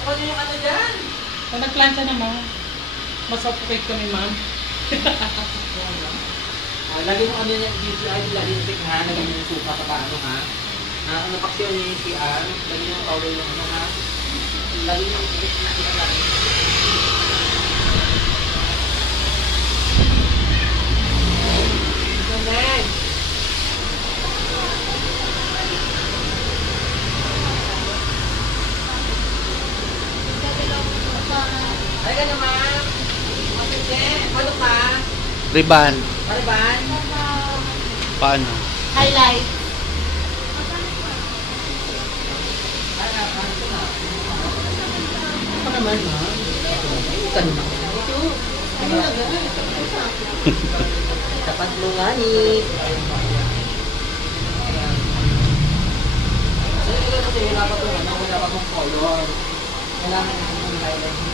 Subukan niyo yung ano dyan. Kung nagplancha naman, masuffocate kami, ma'am. Lagi mo ano yung GCI, lagi yung stick ha, lagi mo yung suka sa paano ha. Ano paksiyon yung CR, lagi yung towel yung ano ha. Lagi yung stick na lang. Sunday! Ay ka naman! Masige! Ano ka? Riban. Ano ba? Paano? Highlight. Ano naman ha? Tanong ako. Ito. Ano na gano'n? Tapat mo nga ni. So, ito kasi wala pa itong ano, wala pa itong color. Kailangan natin yung highlight.